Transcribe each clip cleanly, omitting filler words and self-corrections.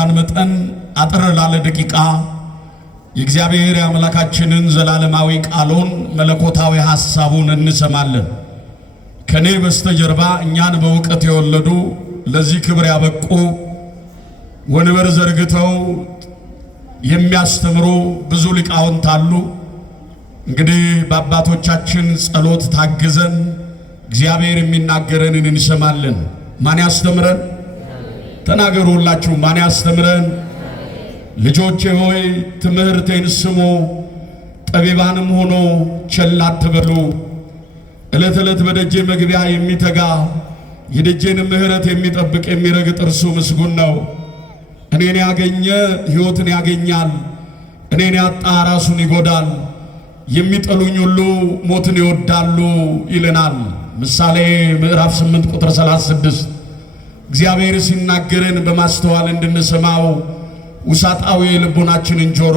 በረዳን መጠን አጠር ላለ ደቂቃ የእግዚአብሔር አምላካችንን ዘላለማዊ ቃሉን መለኮታዊ ሐሳቡን እንሰማለን። ከኔ በስተጀርባ እኛን በእውቀት የወለዱ ለዚህ ክብር ያበቁ ወንበር ዘርግተው የሚያስተምሩ ብዙ ሊቃውንት አሉ። እንግዲህ በአባቶቻችን ጸሎት ታግዘን እግዚአብሔር የሚናገረንን እንሰማለን። ማን ያስተምረን? ተናገሩ ሁላችሁ። ማን ያስተምረን? ልጆቼ ሆይ ትምህርቴን ስሙ፣ ጠቢባንም ሆኖ ቸል አትበሉ። ዕለት ዕለት በደጄ መግቢያ የሚተጋ የደጄን ምሕረት የሚጠብቅ የሚረግጥ እርሱ ምስጉን ነው። እኔን ያገኘ ሕይወትን ያገኛል፣ እኔን ያጣ ራሱን ይጎዳል። የሚጠሉኝ ሁሉ ሞትን ይወዳሉ ይለናል ምሳሌ ምዕራፍ 8 ቁጥር 36። እግዚአብሔር ሲናገረን በማስተዋል እንድንሰማው ውሳጣዊ ልቦናችንን ጆሮ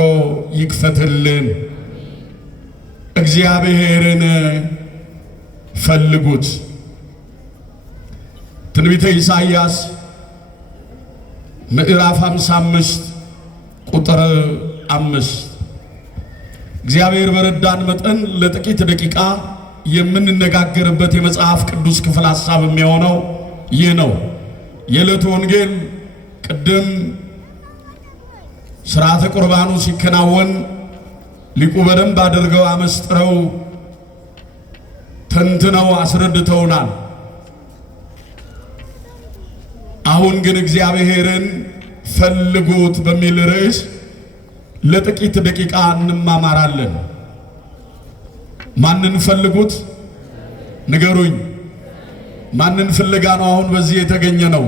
ይክፈትልን። እግዚአብሔርን ፈልጉት። ትንቢተ ኢሳይያስ ምዕራፍ 55 ቁጥር 5። እግዚአብሔር በረዳን መጠን ለጥቂት ደቂቃ የምንነጋገርበት የመጽሐፍ ቅዱስ ክፍል ሐሳብ የሚሆነው ይህ ነው። የዕለቱ ወንጌል ቅድም ሥርዓተ ቁርባኑ ሲከናወን ሊቁ በደንብ አድርገው አመስጥረው ተንትነው አስረድተውናል። አሁን ግን እግዚአብሔርን ፈልጉት በሚል ርዕስ ለጥቂት ደቂቃ እንማማራለን። ማንን ፈልጉት? ንገሩኝ። ማንን ፍለጋ ነው አሁን በዚህ የተገኘ ነው?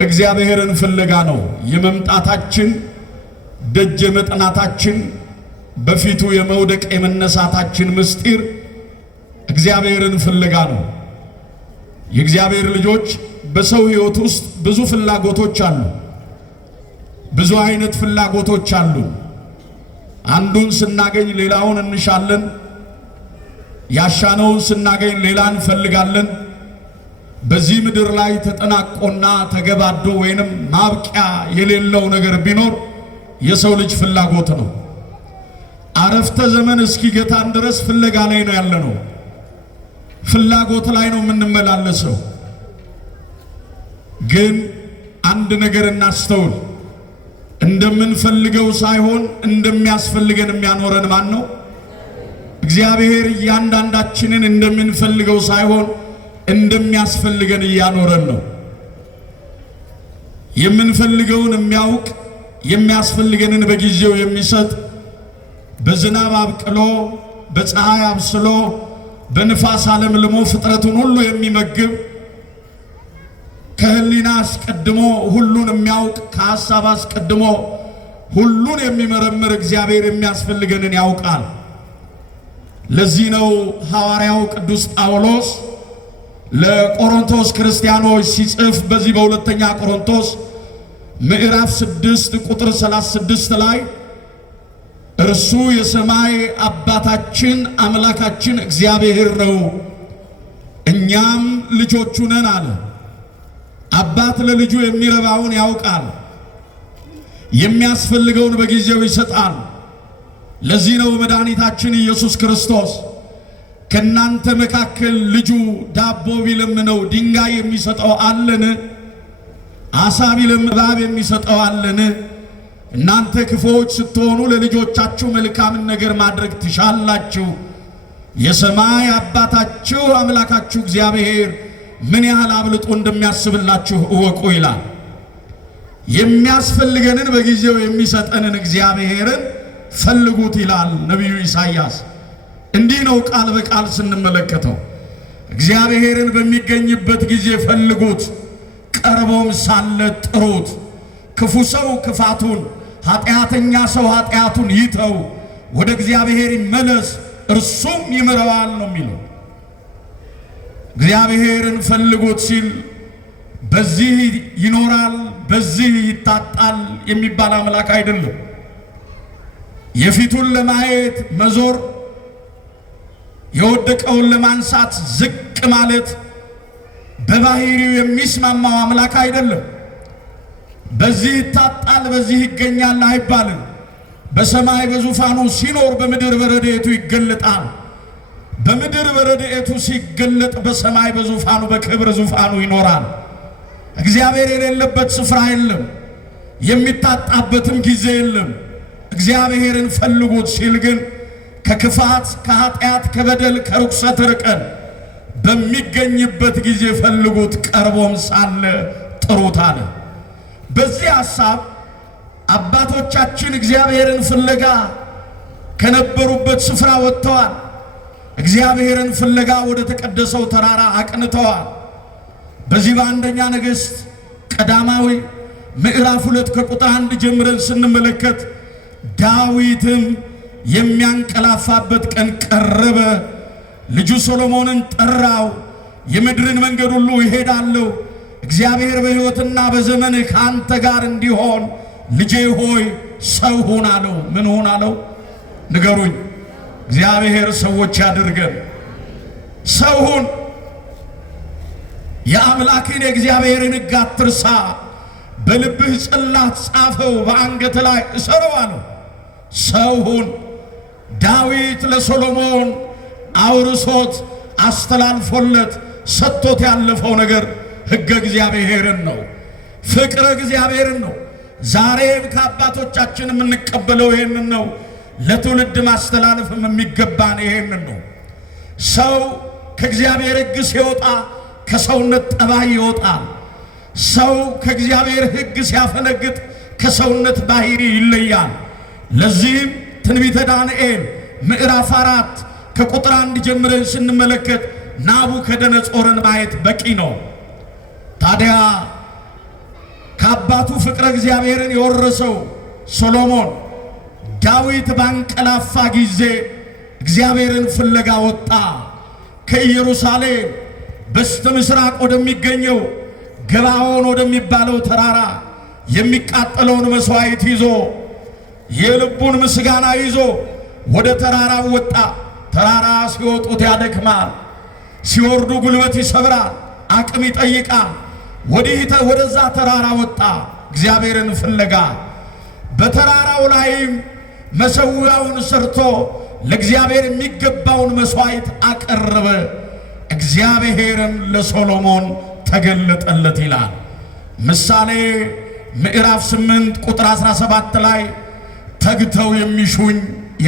እግዚአብሔርን ፍለጋ ነው። የመምጣታችን ደጅ የመጥናታችን በፊቱ የመውደቅ የመነሳታችን ምስጢር እግዚአብሔርን ፍለጋ ነው። የእግዚአብሔር ልጆች በሰው ሕይወት ውስጥ ብዙ ፍላጎቶች አሉ። ብዙ አይነት ፍላጎቶች አሉ። አንዱን ስናገኝ ሌላውን እንሻለን። ያሻነውን ስናገኝ ሌላ እንፈልጋለን። በዚህ ምድር ላይ ተጠናቆና ተገባዶ ወይንም ማብቂያ የሌለው ነገር ቢኖር የሰው ልጅ ፍላጎት ነው። አረፍተ ዘመን እስኪገታን ድረስ ፍለጋ ላይ ነው ያለነው። ፍላጎት ላይ ነው የምንመላለሰው። ግን አንድ ነገር እናስተውል። እንደምንፈልገው ሳይሆን እንደሚያስፈልገን የሚያኖረን ማን ነው? እግዚአብሔር እያንዳንዳችንን እንደምንፈልገው ሳይሆን እንደሚያስፈልገን እያኖረን ነው። የምንፈልገውን የሚያውቅ የሚያስፈልገንን በጊዜው የሚሰጥ በዝናብ አብቅሎ በፀሐይ አብስሎ በንፋስ አለምልሞ ፍጥረቱን ሁሉ የሚመግብ ከህሊና አስቀድሞ ሁሉን የሚያውቅ ከሐሳብ አስቀድሞ ሁሉን የሚመረምር እግዚአብሔር የሚያስፈልገንን ያውቃል። ለዚህ ነው ሐዋርያው ቅዱስ ጳውሎስ ለቆሮንቶስ ክርስቲያኖች ሲጽፍ በዚህ በሁለተኛ ቆሮንቶስ ምዕራፍ 6 ቁጥር 36 ላይ እርሱ የሰማይ አባታችን አምላካችን እግዚአብሔር ነው፣ እኛም ልጆቹ ነን አለ። አባት ለልጁ የሚረባውን ያውቃል፣ የሚያስፈልገውን በጊዜው ይሰጣል። ለዚህ ነው መድኃኒታችን ኢየሱስ ክርስቶስ ከናንተ መካከል ልጁ ዳቦ ቢለምነው ድንጋይ የሚሰጠው አለን? ዓሣ ቢለምን እባብ የሚሰጠው አለን? እናንተ ክፉዎች ስትሆኑ ለልጆቻችሁ መልካምን ነገር ማድረግ ትሻላችሁ፣ የሰማይ አባታችሁ አምላካችሁ እግዚአብሔር ምን ያህል አብልጦ እንደሚያስብላችሁ እወቁ ይላል። የሚያስፈልገንን በጊዜው የሚሰጠንን እግዚአብሔርን ፈልጉት ይላል ነቢዩ ኢሳይያስ። እንዲህ ነው ቃል በቃል ስንመለከተው። እግዚአብሔርን በሚገኝበት ጊዜ ፈልጉት፣ ቀርቦም ሳለ ጥሩት። ክፉ ሰው ክፋቱን፣ ኃጢአተኛ ሰው ኃጢአቱን ይተው፣ ወደ እግዚአብሔር ይመለስ፣ እርሱም ይምረዋል ነው የሚለው። እግዚአብሔርን ፈልጉት ሲል በዚህ ይኖራል በዚህ ይታጣል የሚባል አምላክ አይደለም። የፊቱን ለማየት መዞር፣ የወደቀውን ለማንሳት ዝቅ ማለት በባህሪው የሚስማማው አምላክ አይደለም። በዚህ ይታጣል በዚህ ይገኛል አይባልም። በሰማይ በዙፋኑ ሲኖር በምድር በረድኤቱ ይገለጣል። በምድር በረድኤቱ ሲገለጥ በሰማይ በዙፋኑ በክብር ዙፋኑ ይኖራል። እግዚአብሔር የሌለበት ስፍራ የለም፣ የሚታጣበትም ጊዜ የለም። እግዚአብሔርን ፈልጉት ሲል ግን ከክፋት ከኃጢአት ከበደል ከርኩሰት ርቀን በሚገኝበት ጊዜ ፈልጉት፣ ቀርቦም ሳለ ጥሩት አለ። በዚህ ሐሳብ አባቶቻችን እግዚአብሔርን ፍለጋ ከነበሩበት ስፍራ ወጥተዋል። እግዚአብሔርን ፍለጋ ወደ ተቀደሰው ተራራ አቅንተዋል። በዚህ በአንደኛ ነገሥት ቀዳማዊ ምዕራፍ 2 ከቁጥር 1 ጀምረን ስንመለከት ዳዊትም የሚያንቀላፋበት ቀን ቀረበ፣ ልጁ ሰሎሞንን ጠራው፣ የምድርን መንገድ ሁሉ ይሄዳለሁ፣ እግዚአብሔር በሕይወትና በዘመንህ ከአንተ ጋር እንዲሆን ልጄ ሆይ ሰው ሁን አለው። ምን ሁን አለው? ንገሩኝ። እግዚአብሔር ሰዎች ያድርገን። ሰው ሁን፣ የአምላክን የእግዚአብሔርን ሕግ አትርሳ፣ በልብህ ጽላት ጻፈው፣ በአንገት ላይ እሰረው አለው። ሰው ሁን። ዳዊት ለሶሎሞን አውርሶት አስተላልፎለት ሰጥቶት ያለፈው ነገር ሕገ እግዚአብሔርን ነው፣ ፍቅረ እግዚአብሔርን ነው። ዛሬም ከአባቶቻችን የምንቀበለው ይሄንን ነው። ለትውልድ ማስተላለፍም የሚገባን ይሄንን ነው። ሰው ከእግዚአብሔር ሕግ ሲወጣ ከሰውነት ጠባይ ይወጣል። ሰው ከእግዚአብሔር ሕግ ሲያፈነግጥ ከሰውነት ባህሪ ይለያል። ለዚህም ትንቢተ ዳንኤል ምዕራፍ 4 ከቁጥር 1 ጀምረን ስንመለከት ናቡከደነጾርን ማየት በቂ ነው። ታዲያ ከአባቱ ፍቅረ እግዚአብሔርን የወረሰው ሶሎሞን ዳዊት ባንቀላፋ ጊዜ እግዚአብሔርን ፍለጋ ወጣ። ከኢየሩሳሌም በስተ ምስራቅ ወደሚገኘው ገባዖን ወደሚባለው ተራራ የሚቃጠለውን መስዋዕት ይዞ የልቡን ምስጋና ይዞ ወደ ተራራው ወጣ። ተራራ ሲወጡት ያደክማል፣ ሲወርዱ ጉልበት ይሰብራል፣ አቅም ይጠይቃል። ወደዛ ተራራ ወጣ እግዚአብሔርን ፍለጋ። በተራራው ላይም መሠዊያውን ሰርቶ ለእግዚአብሔር የሚገባውን መስዋዕት አቀረበ። እግዚአብሔርም ለሶሎሞን ተገለጠለት ይላል። ምሳሌ ምዕራፍ 8 ቁጥር 17 ላይ ተግተው የሚሹኝ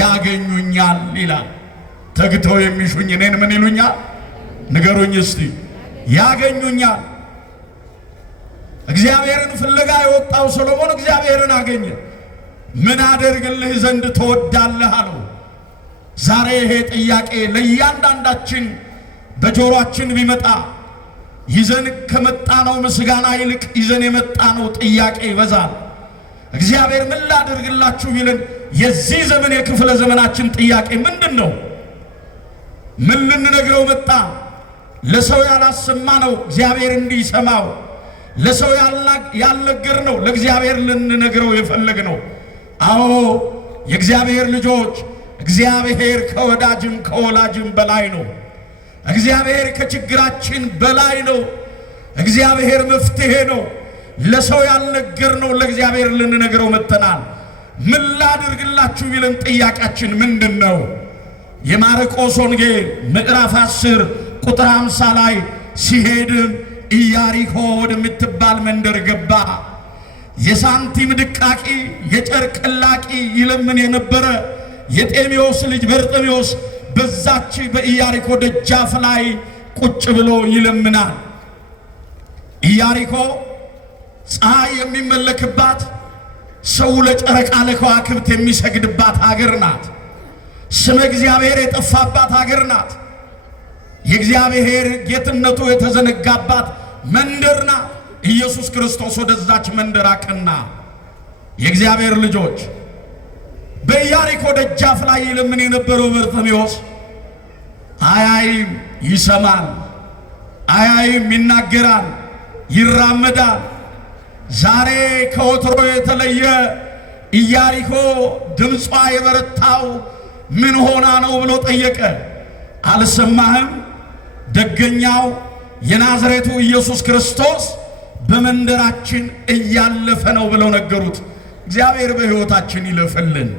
ያገኙኛል ይላል። ተግተው የሚሹኝ እኔን ምን ይሉኛል? ንገሩኝ እስቲ። ያገኙኛል። እግዚአብሔርን ፍለጋ የወጣው ሶሎሞን እግዚአብሔርን አገኘ። ምን አደርግልህ ዘንድ ትወዳለህ አለው። ዛሬ ይሄ ጥያቄ ለእያንዳንዳችን በጆሮአችን ቢመጣ ይዘን ከመጣነው ምስጋና ይልቅ ይዘን የመጣነው ጥያቄ ይበዛል። እግዚአብሔር ምን ላደርግላችሁ ቢለን የዚህ ዘመን የክፍለ ዘመናችን ጥያቄ ምንድን ነው? ምን ልንነግረው መጣ? ለሰው ያላሰማ ነው እግዚአብሔር እንዲሰማው፣ ለሰው ያልነገር ነው ለእግዚአብሔር ልንነግረው የፈለግ ነው። አዎ የእግዚአብሔር ልጆች፣ እግዚአብሔር ከወዳጅም ከወላጅም በላይ ነው። እግዚአብሔር ከችግራችን በላይ ነው። እግዚአብሔር መፍትሄ ነው። ለሰው ያልነገር ነው ለእግዚአብሔር ልንነግረው መጥተናል። ምን ላድርግላችሁ ቢለን ጥያቄያችን ምንድን ነው? የማርቆስ ወንጌል ምዕራፍ 10 ቁጥር 50 ላይ ሲሄድም ኢያሪኮ ወደምትባል መንደር ገባ። የሳንቲም ድቃቂ የጨርቅ ላቂ ይለምን የነበረ የጤሜዎስ ልጅ በርጤሜዎስ በዛች በኢያሪኮ ደጃፍ ላይ ቁጭ ብሎ ይለምናል። ኢያሪኮ ፀሐይ የሚመለክባት፣ ሰው ለጨረቃ ለከዋክብት የሚሰግድባት ሀገር ናት። ስመ እግዚአብሔር የጠፋባት ሀገር ናት። የእግዚአብሔር ጌትነቱ የተዘነጋባት መንደር ናት። ኢየሱስ ክርስቶስ ወደዛች መንደር አቀና። የእግዚአብሔር ልጆች በኢያሪኮ ደጃፍ ላይ ይለምን የነበረው በርጤሜዎስ አያይም፣ ይሰማል፣ አያይም፣ ይናገራል፣ ይራመዳል። ዛሬ ከወትሮ የተለየ ኢያሪኮ ድምጿ የበረታው ምን ሆና ነው ብሎ ጠየቀ። አልሰማህም? ደገኛው የናዝሬቱ ኢየሱስ ክርስቶስ በመንደራችን እያለፈ ነው ብለው ነገሩት። እግዚአብሔር በሕይወታችን ይለፈልን።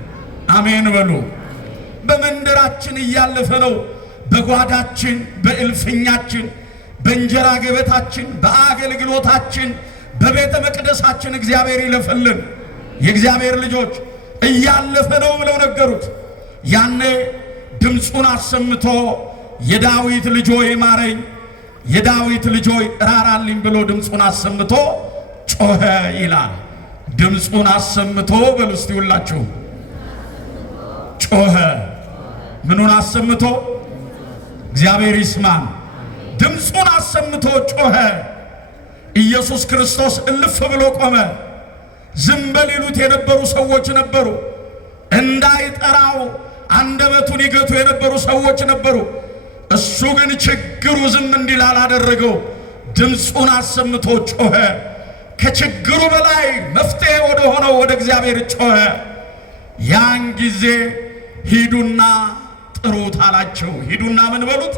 አሜን በሉ። በመንደራችን እያለፈ ነው። በጓዳችን፣ በእልፍኛችን፣ በእንጀራ ገበታችን፣ በአገልግሎታችን፣ በቤተ መቅደሳችን እግዚአብሔር ይለፈልን። የእግዚአብሔር ልጆች እያለፈ ነው ብለው ነገሩት። ያኔ ድምፁን አሰምቶ የዳዊት ልጅ ሆይ ማረኝ፣ የዳዊት ልጅ ሆይ ራራልኝ ብሎ ድምፁን አሰምቶ ጮኸ ይላል። ድምፁን አሰምቶ በሉ እስቲ ሁላችሁ ጮኸ። ምኑን አሰምቶ? እግዚአብሔር ይስማን። ድምፁን አሰምቶ ጮኸ። ኢየሱስ ክርስቶስ እልፍ ብሎ ቆመ። ዝም በል ይሉት የነበሩ ሰዎች ነበሩ። እንዳይጠራው አንደበቱን ይገቱ የነበሩ ሰዎች ነበሩ። እሱ ግን ችግሩ ዝም እንዲል አላደረገው። ድምፁን አሰምቶ ጮኸ። ከችግሩ በላይ መፍትሄ ወደ ሆነው ወደ እግዚአብሔር ጮኸ። ያን ጊዜ ሂዱና ጥሩት አላቸው። ሂዱና ምን በሉት?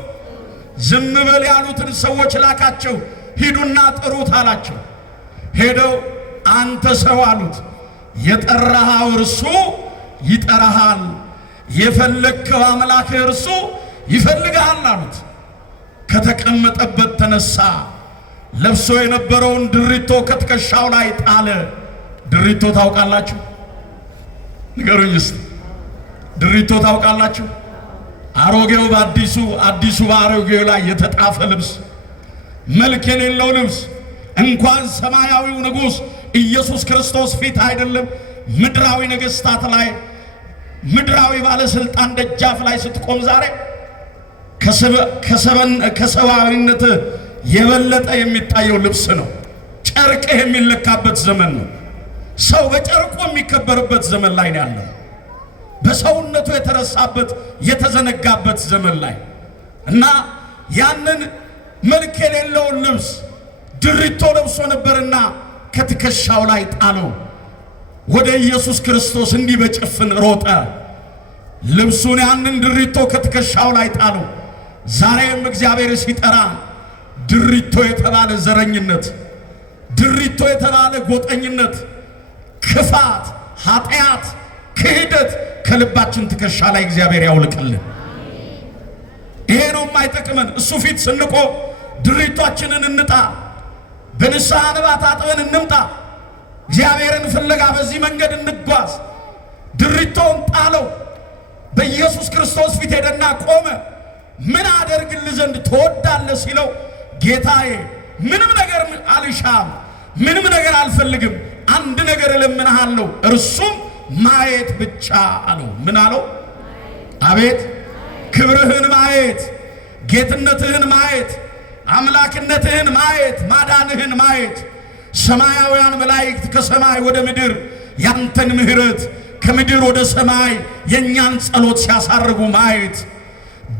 ዝም በል ያሉትን ሰዎች ላካቸው። ሂዱና ጥሩት አላቸው። ሄደው አንተ ሰው አሉት፣ የጠራኸው እርሱ ይጠራሃል፣ የፈለግከው አምላክህ እርሱ ይፈልግሃል አሉት። ከተቀመጠበት ተነሳ፣ ለብሶ የነበረውን ድሪቶ ከትከሻው ላይ ጣለ። ድሪቶ ታውቃላችሁ? ንገሩኝ እስቲ። ድሪቶ ታውቃላችሁ? አሮጌው በአዲሱ፣ አዲሱ በአሮጌው ላይ የተጣፈ ልብስ፣ መልክ የሌለው ልብስ። እንኳን ሰማያዊው ንጉሥ ኢየሱስ ክርስቶስ ፊት አይደለም ምድራዊ ነገሥታት ላይ፣ ምድራዊ ባለስልጣን ደጃፍ ላይ ስትቆም ዛሬ ከሰብአዊነት የበለጠ የሚታየው ልብስ ነው። ጨርቅህ የሚለካበት ዘመን ነው። ሰው በጨርቁ የሚከበርበት ዘመን ላይ ነው ያለው። በሰውነቱ የተረሳበት የተዘነጋበት ዘመን ላይ እና ያንን መልክ የሌለውን ልብስ ድሪቶ ለብሶ ነበርና ከትከሻው ላይ ጣለው። ወደ ኢየሱስ ክርስቶስ እንዲህ በጭፍን ሮጠ። ልብሱን ያንን ድሪቶ ከትከሻው ላይ ጣለው። ዛሬም እግዚአብሔር ሲጠራ ድሪቶ የተባለ ዘረኝነት፣ ድሪቶ የተባለ ጎጠኝነት፣ ክፋት፣ ኃጢአት፣ ክህደት ከልባችን ትከሻ ላይ እግዚአብሔር ያውልቅልን። ይሄ ነው የማይጠቅመን። እሱ ፊት ስንቆም ድሪቷችንን እንጣ፣ በንስሐ እንባ ታጥበን እንምጣ። እግዚአብሔርን ፍለጋ በዚህ መንገድ እንጓዝ። ድሪቶውን ጣለው። በኢየሱስ ክርስቶስ ፊት ሄደና ቆመ። ምን አደርግልህ ዘንድ ትወዳለህ ሲለው፣ ጌታዬ ምንም ነገር አልሻም፣ ምንም ነገር አልፈልግም፣ አንድ ነገር እለምንሃለሁ፣ እርሱም ማየት ብቻ አለው። ምን አለው? አቤት ክብርህን ማየት፣ ጌትነትህን ማየት፣ አምላክነትህን ማየት፣ ማዳንህን ማየት፣ ሰማያውያን መላእክት ከሰማይ ወደ ምድር ያንተን ምሕረት ከምድር ወደ ሰማይ የኛን ጸሎት ሲያሳርጉ ማየት፣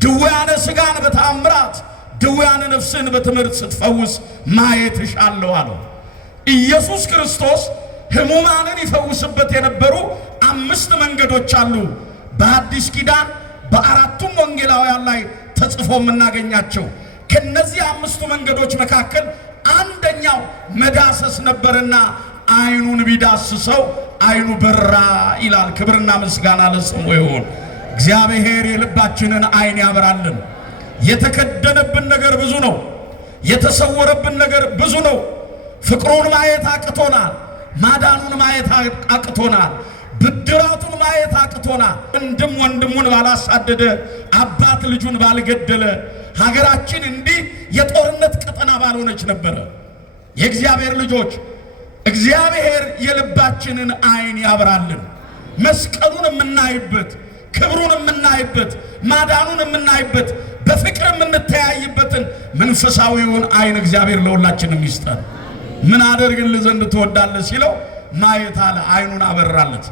ድውያነ ሥጋን በተአምራት ድውያነ ነፍስን በትምህርት ስትፈውስ ማየት እሻለሁ አለው። ኢየሱስ ክርስቶስ ሕሙማንን ይፈውስበት የነበሩ 5 መንገዶች አሉ። በአዲስ ኪዳን በአራቱም ወንጌላውያን ላይ ተጽፎ የምናገኛቸው። ከነዚህ 5ቱ መንገዶች መካከል አንደኛው መዳሰስ ነበርና አይኑን ቢዳስሰው አይኑ በራ ይላል። ክብርና ምስጋና ለስሙ ይሁን። እግዚአብሔር የልባችንን አይን ያበራልን። የተከደነብን ነገር ብዙ ነው። የተሰወረብን ነገር ብዙ ነው። ፍቅሩን ማየት አቅቶናል። ማዳኑን ማየት አቅቶናል። ብድራቱን ማየት አቅቶናል። ወንድም ወንድሙን ባላሳደደ፣ አባት ልጁን ባልገደለ፣ ሀገራችን እንዲህ የጦርነት ቀጠና ባልሆነች ነበረ። የእግዚአብሔር ልጆች እግዚአብሔር የልባችንን አይን ያብራልን። መስቀሉን የምናይበት፣ ክብሩን የምናይበት፣ ማዳኑን የምናይበት፣ በፍቅር የምንተያይበትን መንፈሳዊውን አይን እግዚአብሔር ለሁላችንም ይስጠን። ምን አደርግልህ ዘንድ ትወዳለህ ሲለው ማየት አለ። አይኑን አበራለት።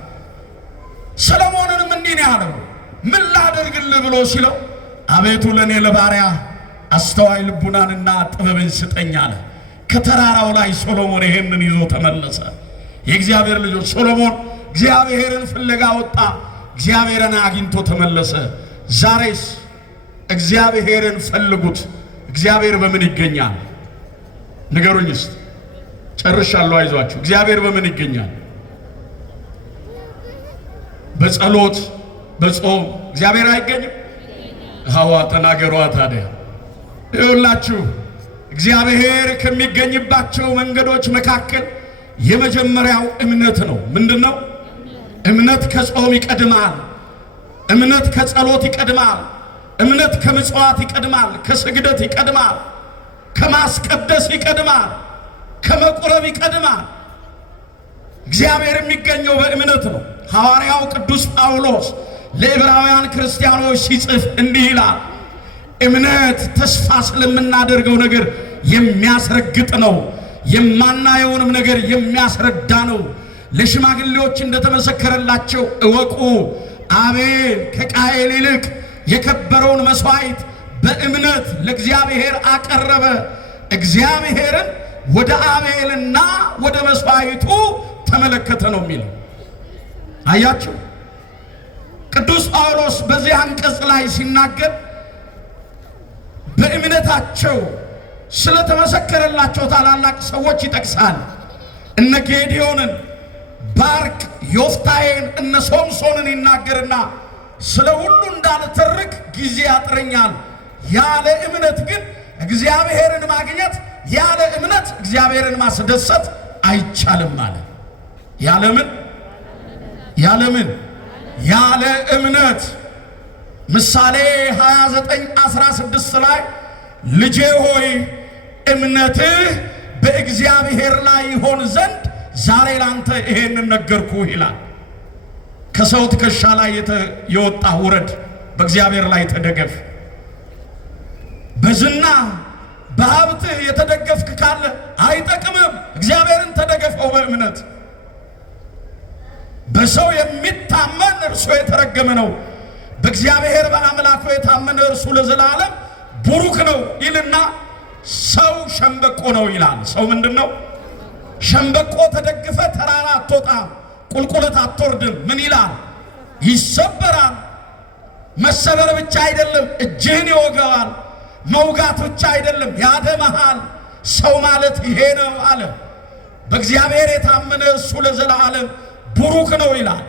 ሰሎሞንንም እንዲህ ነው ያለው። ምን ላደርግልህ ብሎ ሲለው አቤቱ ለኔ ለባሪያ አስተዋይ ልቡናንና ጥበብን ስጠኝ አለ። ከተራራው ላይ ሶሎሞን ይሄንን ይዞ ተመለሰ። የእግዚአብሔር ልጆች ሶሎሞን እግዚአብሔርን ፍለጋ ወጣ። እግዚአብሔርን አግኝቶ ተመለሰ። ዛሬስ እግዚአብሔርን ፈልጉት። እግዚአብሔር በምን ይገኛል? ንገሩኝ እስቲ። ጨርሻለሁ፣ አይዟችሁ። እግዚአብሔር በምን ይገኛል? በጸሎት በጾም እግዚአብሔር አይገኝም? ሐዋ ተናገሯ ታዲያ። ይኸውላችሁ እግዚአብሔር ከሚገኝባቸው መንገዶች መካከል የመጀመሪያው እምነት ነው። ምንድነው? እምነት ከጾም ይቀድማል። እምነት ከጸሎት ይቀድማል። እምነት ከምጽዋት ይቀድማል። ከስግደት ይቀድማል። ከማስቀደስ ይቀድማል። ከመቁረብ ይቀድማል። እግዚአብሔር የሚገኘው በእምነት ነው። ሐዋርያው ቅዱስ ጳውሎስ ለዕብራውያን ክርስቲያኖች ሲጽፍ እንዲህ ይላል፣ እምነት ተስፋ ስለምናደርገው ነገር የሚያስረግጥ ነው፣ የማናየውንም ነገር የሚያስረዳ ነው። ለሽማግሌዎች እንደተመሰከረላቸው እወቁ፣ አቤል ከቃየል ይልቅ የከበረውን መስዋዕት በእምነት ለእግዚአብሔር አቀረበ፣ እግዚአብሔርን ወደ አቤልና ወደ መስዋዕቱ ተመለከተ ነው የሚለው። አያችሁ፣ ቅዱስ ጳውሎስ በዚህ አንቀጽ ላይ ሲናገር በእምነታቸው ስለተመሰከረላቸው ታላላቅ ሰዎች ይጠቅሳል። እነ ጌዲዮንን፣ ባርቅ፣ ዮፍታሔን፣ እነ ሶምሶንን ይናገርና ስለ ሁሉ እንዳልተርክ ጊዜ ያጥረኛል። ያለ እምነት ግን እግዚአብሔርን ማግኘት፣ ያለ እምነት እግዚአብሔርን ማስደሰት አይቻልም ማለት። ያለምን ያለ እምነት ምሳሌ 29:16 ላይ ልጄ ሆይ እምነትህ በእግዚአብሔር ላይ ይሆን ዘንድ ዛሬ ላንተ ይሄንን ነገርኩህ ይላል። ከሰው ትከሻ ላይ የወጣ ውረድ፣ በእግዚአብሔር ላይ ተደገፍ። በዝና በሀብትህ የተደገፍክ ካለ አይጠቅምም። እግዚአብሔርን ተደገፈው በእምነት። በሰው የሚታመን እርሱ የተረገመ ነው፣ በእግዚአብሔር በአምላኩ የታመነ እርሱ ለዘላለም ቡሩክ ነው ይልና ሰው ሸምበቆ ነው ይላል። ሰው ምንድን ነው? ሸምበቆ ተደግፈ ተራራ አትወጣም፣ ቁልቁለት አትወርድም። ምን ይላል? ይሰበራል። መሰበር ብቻ አይደለም፣ እጅህን ይወጋዋል። መውጋት ብቻ አይደለም፣ ያደማሃል። ሰው ማለት ይሄ ነው አለ። በእግዚአብሔር የታመነ እሱ ለዘላለም ቡሩክ ነው ይላል።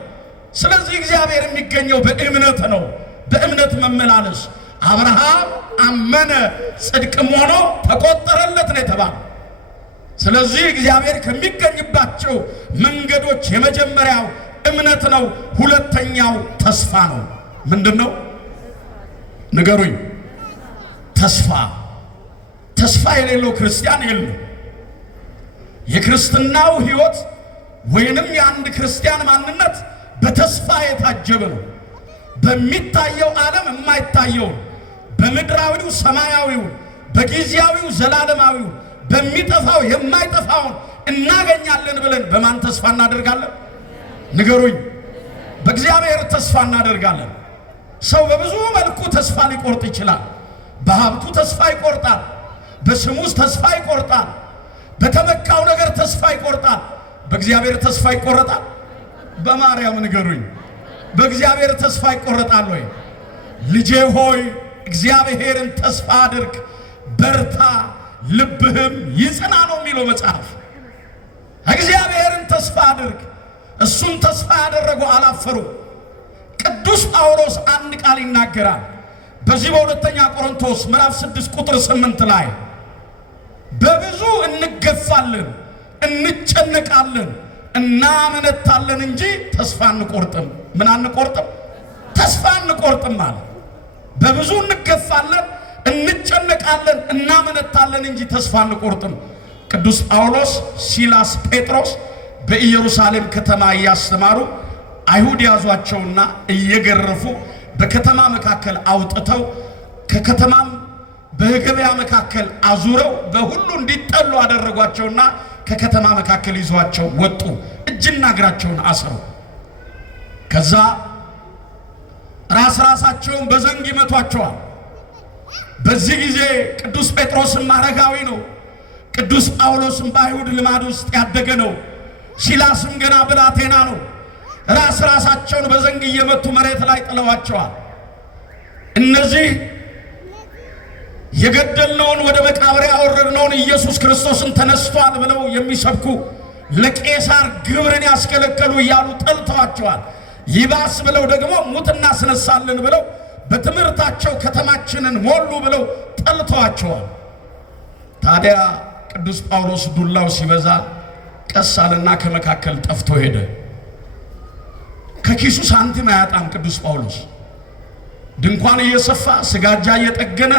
ስለዚህ እግዚአብሔር የሚገኘው በእምነት ነው። በእምነት መመላለስ። አብርሃም አመነ ጽድቅም ሆኖ ተቆጠረለት ነው የተባለው። ስለዚህ እግዚአብሔር ከሚገኝባቸው መንገዶች የመጀመሪያው እምነት ነው። ሁለተኛው ተስፋ ነው። ምንድን ነው? ንገሩኝ። ተስፋ የሌለው ክርስቲያን የለም። የክርስትናው ሕይወት ወይንም የአንድ ክርስቲያን ማንነት በተስፋ የታጀበ ነው። በሚታየው ዓለም የማይታየውን፣ በምድራዊው ሰማያዊው፣ በጊዜያዊው ዘላለማዊው፣ በሚጠፋው የማይጠፋውን እናገኛለን ብለን በማን ተስፋ እናደርጋለን? ንገሩኝ። በእግዚአብሔር ተስፋ እናደርጋለን። ሰው በብዙ መልኩ ተስፋ ሊቆርጥ ይችላል። በሀብቱ ተስፋ ይቆርጣል። በስሙስ ተስፋ ይቆርጣል። በተመካው ነገር ተስፋ ይቆርጣል። በእግዚአብሔር ተስፋ ይቆረጣል? በማርያም ንገሩኝ። በእግዚአብሔር ተስፋ ይቆረጣል ወይ? ልጄ ሆይ እግዚአብሔርን ተስፋ አድርግ፣ በርታ፣ ልብህም ይጽና ነው የሚለው መጽሐፍ። እግዚአብሔርን ተስፋ አድርግ። እሱን ተስፋ ያደረጉ አላፈሩ። ቅዱስ ጳውሎስ አንድ ቃል ይናገራል። በዚህ በሁለተኛ ቆሮንቶስ ምዕራፍ 6 ቁጥር 8 ላይ በብዙ እንገፋለን፣ እንጨነቃለን፣ እናመነታለን እንጂ ተስፋ አንቆርጥም። ምን አንቆርጥም? ተስፋ አንቆርጥም ማለት በብዙ እንገፋለን፣ እንጨነቃለን፣ እናመነታለን እንጂ ተስፋ አንቆርጥም። ቅዱስ ጳውሎስ፣ ሲላስ፣ ጴጥሮስ በኢየሩሳሌም ከተማ እያስተማሩ አይሁድ ያዟቸውና እየገረፉ በከተማ መካከል አውጥተው ከከተማም በገበያ መካከል አዙረው በሁሉ እንዲጠሉ አደረጓቸውና ከከተማ መካከል ይዟቸው ወጡ። እጅና እግራቸውን አሰሩ። ከዛ ራሳቸውን በዘንግ ይመቷቸዋል። በዚህ ጊዜ ቅዱስ ጴጥሮስም አረጋዊ ነው። ቅዱስ ጳውሎስም በአይሁድ ልማድ ውስጥ ያደገ ነው። ሲላስም ገና ብላቴና ነው። ራሳቸውን በዘንግ እየመቱ መሬት ላይ ጥለዋቸዋል። እነዚህ የገደልነውን ወደ መቃብር ያወረድነውን ኢየሱስ ክርስቶስን ተነስቷል ብለው የሚሰብኩ ለቄሳር ግብርን ያስከለከሉ እያሉ ጠልተዋቸዋል። ይባስ ብለው ደግሞ ሙት እናስነሳለን ብለው በትምህርታቸው ከተማችንን ሞሉ ብለው ጠልተዋቸዋል። ታዲያ ቅዱስ ጳውሎስ ዱላው ሲበዛ ቀስ አለና ከመካከል ጠፍቶ ሄደ። ከኪሱ ሳንቲም አያጣም ቅዱስ ጳውሎስ። ድንኳን እየሰፋ ስጋጃ እየጠገነ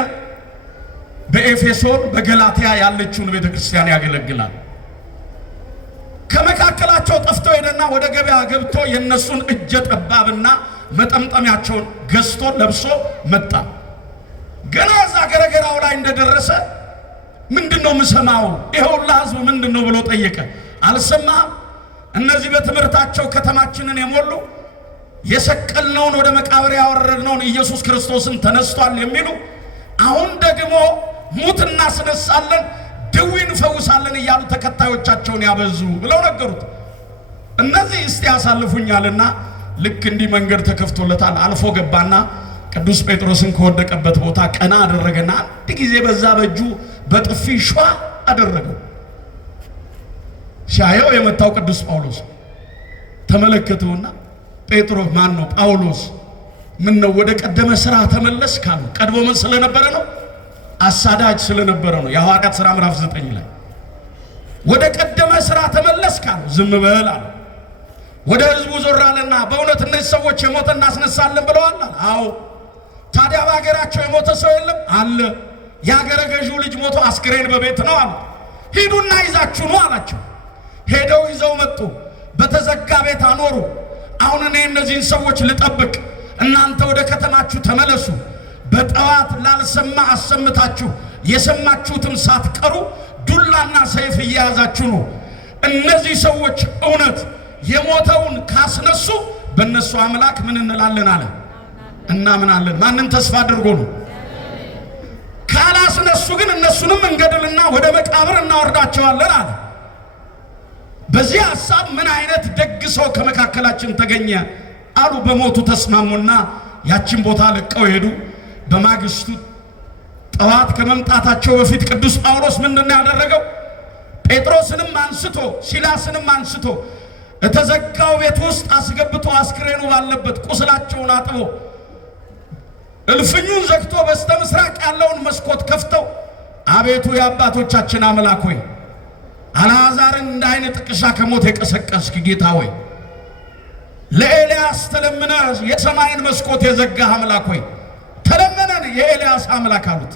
በኤፌሶን በገላትያ ያለችውን ቤተክርስቲያን ያገለግላል። ከመካከላቸው ጠፍቶ ሄደና ወደ ገበያ ገብቶ የነሱን እጀ ጠባብና መጠምጠሚያቸውን ገዝቶ ለብሶ መጣ። ገና እዛ ገረገራው ላይ እንደደረሰ ምንድነው የምሰማው? ይሄውላ ሕዝብ ምንድነው ብሎ ጠየቀ። አልሰማህም? እነዚህ በትምህርታቸው ከተማችንን የሞሉ የሰቀልነውን ወደ መቃብር ያወረድነውን ኢየሱስ ክርስቶስን ተነስቷል የሚሉ አሁን ደግሞ ሙት እናስነሳለን ድዊ እንፈውሳለን እያሉ ተከታዮቻቸውን ያበዙ ብለው ነገሩት። እነዚህ እስቲ ያሳልፉኛልና ልክ እንዲህ መንገድ ተከፍቶለታል። አልፎ ገባና ቅዱስ ጴጥሮስን ከወደቀበት ቦታ ቀና አደረገና አንድ ጊዜ በዛ በእጁ በጥፊ ሿ አደረገው። ሲያየው የመታው ቅዱስ ጳውሎስ ተመለከተውና ጴጥሮስ ማን ነው? ጳውሎስ ምን ነው ወደ ቀደመ ሥራ ተመለስ ካሉ ቀድሞ ምን ስለነበረ ነው? አሳዳጅ ስለነበረ ነው። የሐዋርያት ሥራ ምዕራፍ 9 ላይ ወደ ቀደመ ሥራ ተመለስ ካሉ ዝም በል አለ። ወደ ሕዝቡ ዞር አለና በእውነት እነዚህ ሰዎች የሞተ እናስነሳለን ብለዋል? አዎ። ታዲያ በአገራቸው የሞተ ሰው የለም? አለ። የአገረ ገዢው ልጅ ሞቶ አስክሬን በቤት ነው አሉ። ሂዱና ይዛችሁ ነው አላቸው። ሄደው ይዘው መጡ። በተዘጋ ቤት አኖሩ። አሁን እኔ እነዚህን ሰዎች ልጠብቅ፣ እናንተ ወደ ከተማችሁ ተመለሱ። በጠዋት ላልሰማ አሰምታችሁ የሰማችሁትም ሳትቀሩ ዱላና ሰይፍ እየያዛችሁ ነው። እነዚህ ሰዎች እውነት የሞተውን ካስነሱ በእነሱ አምላክ ምን እንላለን አለ እና ምን አለን? ማንን ተስፋ አድርጎ ነው? ካላስነሱ ግን እነሱንም እንገድልና ወደ መቃብር እናወርዳቸዋለን አለ። በዚህ ሐሳብ ምን አይነት ደግ ሰው ከመካከላችን ተገኘ አሉ። በሞቱ ተስማሙና ያችን ቦታ ለቀው ሄዱ። በማግስቱ ጠዋት ከመምጣታቸው በፊት ቅዱስ ጳውሎስ ምንድነው ያደረገው? ጴጥሮስንም አንስቶ ሲላስንም አንስቶ የተዘጋው ቤት ውስጥ አስገብቶ አስክሬኑ ባለበት ቁስላቸውን አጥቦ እልፍኙን ዘግቶ በስተ ምስራቅ ያለውን መስኮት ከፍተው አቤቱ የአባቶቻችን አምላክ ሆይ አልዓዛርን እንደ ዓይን ጥቅሻ ከሞት የቀሰቀስክ ጌታ ሆይ ለኤልያስ ተለምነ የሰማይን መስኮት የዘጋህ አምላክ ሆይ ተለመነን የኤልያስ አምላክ አሉት።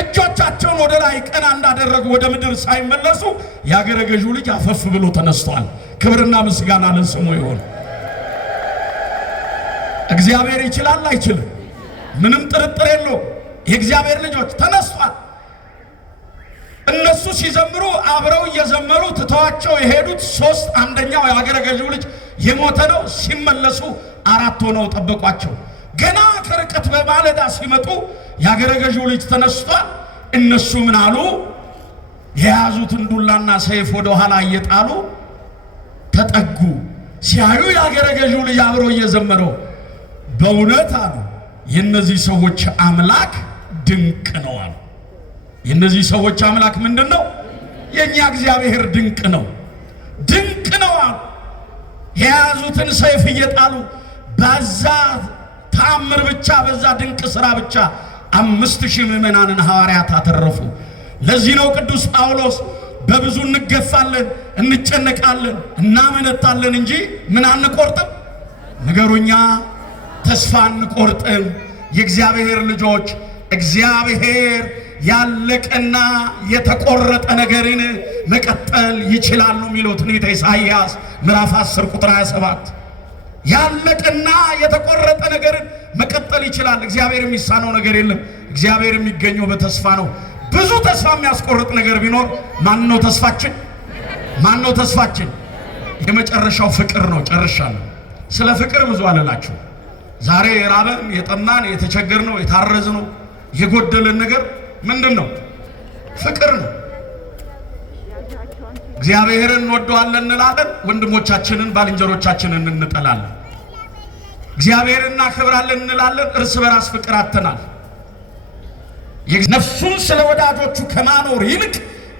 እጆቻቸውን ወደ ላይ ቀና እንዳደረጉ ወደ ምድር ሳይመለሱ ያገረ ገዢው ልጅ አፈፍ ብሎ ተነስቷል። ክብርና ምስጋና ለስሙ ይሁን። እግዚአብሔር ይችላል አይችልም? ምንም ጥርጥር የለው። የእግዚአብሔር ልጆች ተነስቷል። እነሱ ሲዘምሩ አብረው እየዘመሩ ትተዋቸው የሄዱት ሶስት፣ አንደኛው ያገረ ገዢው ልጅ የሞተ ነው። ሲመለሱ አራት ሆነው ጠበቋቸው። ገና ከርቀት በማለዳ ሲመጡ ያገረ ገዢው ልጅ ተነስቷል። እነሱ ምን አሉ? የያዙትን ዱላና ሰይፍ ወደ ኋላ እየጣሉ ተጠጉ። ሲያዩ ያገረ ገዢው ልጅ አብሮ እየዘመረው በእውነት አሉ የነዚህ ሰዎች አምላክ ድንቅ ነው አሉ። የነዚህ ሰዎች አምላክ ምንድነው? የኛ እግዚአብሔር ድንቅ ነው፣ ድንቅ ነው አሉ። የያዙትን ሰይፍ እየጣሉ በዛ ተአምር ብቻ በዛ ድንቅ ሥራ ብቻ 5000 ምዕመናንን ሐዋርያት አተረፉ። ለዚህ ነው ቅዱስ ጳውሎስ በብዙ እንገፋለን፣ እንጨነቃለን፣ እናመነታለን እንጂ ምን አንቆርጥም? ንገሩኛ። ተስፋ አንቆርጥም። የእግዚአብሔር ልጆች እግዚአብሔር ያለቀና የተቆረጠ ነገርን መቀጠል ይችላል ነው የሚለው ትንቢተ ኢሳይያስ ምዕራፍ 10 ቁጥር 27። ያለቀና የተቆረጠ ነገርን መቀጠል ይችላል። እግዚአብሔር የሚሳነው ነገር የለም። እግዚአብሔር የሚገኘው በተስፋ ነው። ብዙ ተስፋ የሚያስቆርጥ ነገር ቢኖር ማን ነው ተስፋችን? ማን ነው ተስፋችን? የመጨረሻው ፍቅር ነው። ጨርሻለሁ። ስለ ፍቅር ብዙ አልላችሁ። ዛሬ የራበን የጠማን የተቸገርነው የታረዝነው የጎደለን ነገር ምንድነው? ፍቅር ነው። እግዚአብሔርን እንወደዋለን እንላለን፣ ወንድሞቻችንን ባልንጀሮቻችንን እንጠላለን። እግዚአብሔርን እናከብራለን እንላለን፣ እርስ በራስ ፍቅር አጥተናል። ነፍሱን ስለ ወዳጆቹ ከማኖር ይልቅ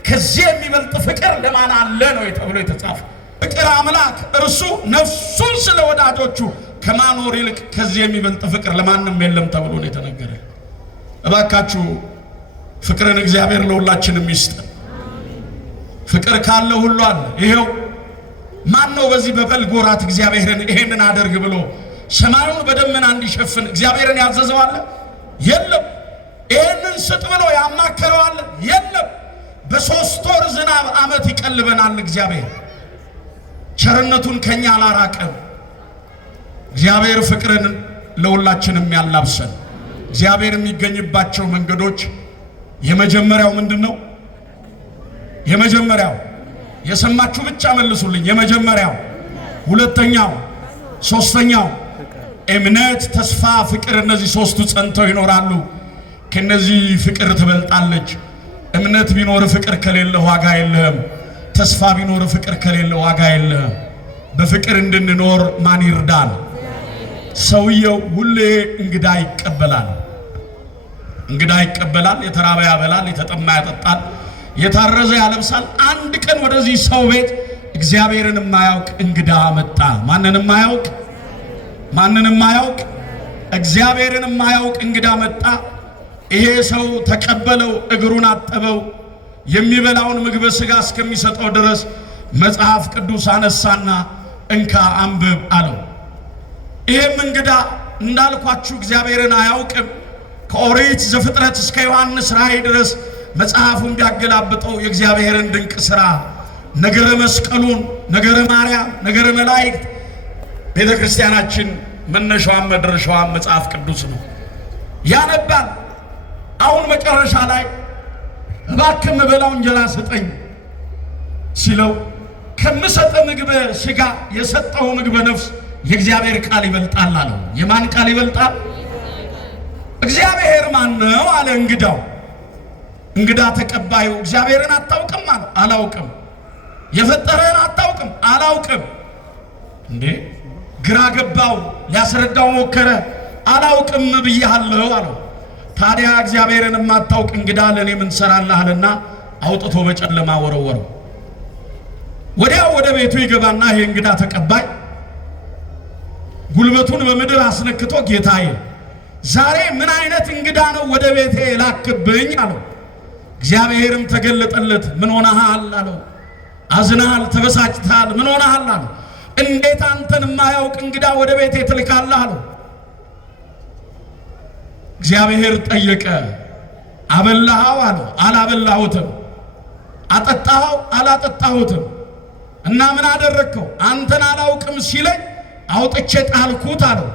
ከዚህ የሚበልጥ ፍቅር ለማን አለ ነው ተብሎ የተጻፈ። ፍቅር አምላክ እርሱ ነፍሱን ስለ ወዳጆቹ ከማኖር ይልቅ ከዚህ የሚበልጥ ፍቅር ለማንም የለም ተብሎ ነው የተነገረ። እባካችሁ ፍቅርን እግዚአብሔር ለሁላችንም ይስጠን። ፍቅር ካለ ሁሉ አለ። ይሄው ማን ነው በዚህ በበልግ ወራት እግዚአብሔርን ይሄንን አድርግ ብሎ ሰማዩን በደመና እንዲሸፍን እግዚአብሔርን ያዘዘው አለ? የለም። ይሄንን ስጥ ብሎ ያማከረው አለ? የለም። በሶስት ወር ዝናብ ዓመት ይቀልበናል እግዚአብሔር። ቸርነቱን ከኛ አላራቀም። እግዚአብሔር ፍቅርን ለሁላችንም ያላብሰን። እግዚአብሔር የሚገኝባቸው መንገዶች የመጀመሪያው ምንድነው? የመጀመሪያው የሰማችሁ ብቻ መልሱልኝ። የመጀመሪያው፣ ሁለተኛው፣ ሶስተኛው እምነት፣ ተስፋ፣ ፍቅር። እነዚህ ሶስቱ ጸንተው ይኖራሉ። ከነዚህ ፍቅር ትበልጣለች። እምነት ቢኖር ፍቅር ከሌለ ዋጋ የለህም። ተስፋ ቢኖር ፍቅር ከሌለ ዋጋ የለህም። በፍቅር እንድንኖር ማን ይርዳል? ሰውየው ሁሌ እንግዳ ይቀበላል። እንግዳ ይቀበላል። የተራበ ያበላል፣ የተጠማ ያጠጣል፣ የታረዘ ያለብሳል። አንድ ቀን ወደዚህ ሰው ቤት እግዚአብሔርን የማያውቅ እንግዳ መጣ። ማንንም የማያውቅ እግዚአብሔርን የማያውቅ እንግዳ መጣ። ይሄ ሰው ተቀበለው፣ እግሩን አጠበው፣ የሚበላውን ምግበ ሥጋ እስከሚሰጠው ድረስ መጽሐፍ ቅዱስ አነሳና እንካ አንብብ አለው። ይሄም እንግዳ እንዳልኳችሁ እግዚአብሔርን አያውቅም። ከኦሪት ዘፍጥረት እስከ ዮሐንስ ራእይ ድረስ መጽሐፉን ቢያገላብጠው የእግዚአብሔርን ድንቅ ሥራ፣ ነገረ መስቀሉን፣ ነገረ ማርያም፣ ነገረ መላእክት፣ ቤተ ክርስቲያናችን መነሻዋም መድረሻዋም መጽሐፍ ቅዱስ ነው። ያነባል። አሁን መጨረሻ ላይ እባክህ የምበላው እንጀራ ስጠኝ ሲለው ከምሰጠ ምግበ ሥጋ የሰጠው ምግበ ነፍስ የእግዚአብሔር ቃል ይበልጣል አለው። የማን ቃል ይበልጣል? እግዚአብሔር ማን ነው አለ እንግዳው። እንግዳ ተቀባዩ እግዚአብሔርን አታውቅም አለው። አላውቅም። የፈጠረን አታውቅም? አላውቅም። እንዴ ግራ ገባው። ሊያስረዳው ሞከረ። አላውቅም ብያለሁ አለው። ታዲያ እግዚአብሔርን የማታውቅ እንግዳ ለኔ ምን ሰራለህ አለና አውጥቶ በጨለማ ወረወረው። ወዲያው ወደ ቤቱ ይገባና ይሄ እንግዳ ተቀባይ ጉልበቱን በምድር አስነክቶ ጌታዬ ዛሬ ምን አይነት እንግዳ ነው ወደ ቤቴ ላክብኝ አለው። እግዚአብሔርም ተገለጠለት። ምን ሆነሃል አለው። አዝናል፣ ተበሳጭታል፣ ምን ሆነሃል አለው። እንዴት አንተን የማያውቅ እንግዳ ወደ ቤቴ ትልካለህ አለው። እግዚአብሔር ጠየቀ። አበላኸው አለው። አላበላሁትም። አጠጣኸው? አላጠጣሁትም። እና ምን አደረግከው? አንተን አላውቅም ሲለኝ አውጥቼ ጣልኩት አለው።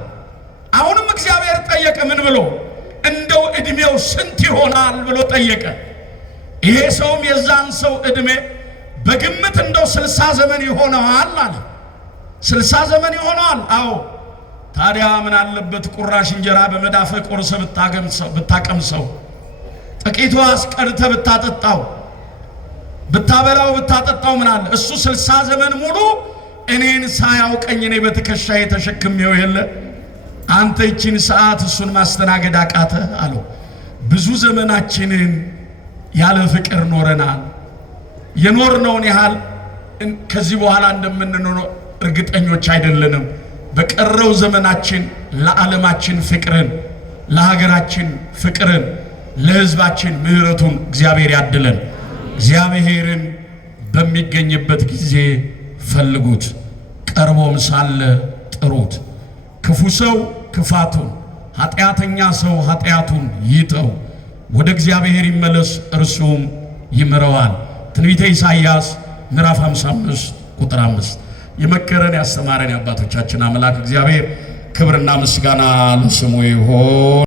አሁንም እግዚአብሔር ጠየቀ። ምን ብሎ? እንደው እድሜው ስንት ይሆናል ብሎ ጠየቀ። ይሄ ሰውም የዛን ሰው እድሜ በግምት እንደው 60 ዘመን ይሆነዋል አለ። 60 ዘመን ይሆነዋል? አዎ። ታዲያ ምን አለበት ቁራሽ እንጀራ በመዳፈ ቆርሰ ብታቀምሰው፣ ጥቂቱ አስቀርተ ብታጠጣው፣ ብታበላው ብታጠጣው ምን አለ? እሱ 60 ዘመን ሙሉ እኔን ሳያውቀኝ እኔ በትከሻዬ ተሸክሜው የለ አንተ ይህችን ሰዓት እሱን ማስተናገድ አቃተ አለው። ብዙ ዘመናችንን ያለ ፍቅር ኖረናል። የኖርነውን ያህል ከዚህ በኋላ እንደምንኖር እርግጠኞች አይደለንም። በቀረው ዘመናችን ለዓለማችን ፍቅርን፣ ለሀገራችን ፍቅርን፣ ለሕዝባችን ምሕረቱን እግዚአብሔር ያድለን። እግዚአብሔርን በሚገኝበት ጊዜ ፈልጉት፣ ቀርቦም ሳለ ጥሩት። ክፉ ሰው ክፋቱን፣ ኃጢአተኛ ሰው ኃጢአቱን ይተው፣ ወደ እግዚአብሔር ይመለስ እርሱም ይምረዋል። ትንቢተ ኢሳይያስ ምዕራፍ 55 ቁጥር 5። የመከረን ያስተማረን የአባቶቻችን አምላክ እግዚአብሔር ክብርና ምስጋና ለስሙ ይሁን።